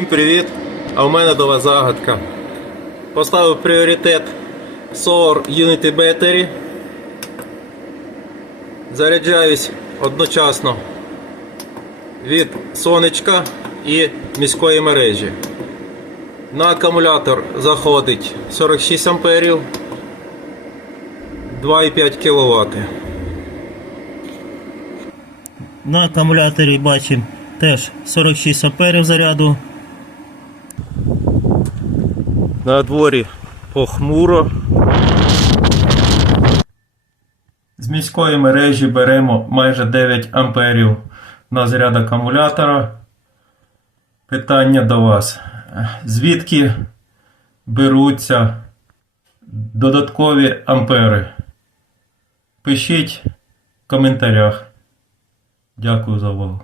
Всім привіт! А в мене до вас загадка. Поставив пріоритет Solar Unity Battery. Заряджаюсь одночасно від сонечка і міської мережі. На акумулятор заходить 46 амперів 2,5 кВт. На акумуляторі бачимо теж 46 амперів заряду. На дворі похмуро. З міської мережі беремо майже 9 амперів на заряд акумулятора. Питання до вас. Звідки беруться додаткові ампери? Пишіть в коментарях. Дякую за увагу.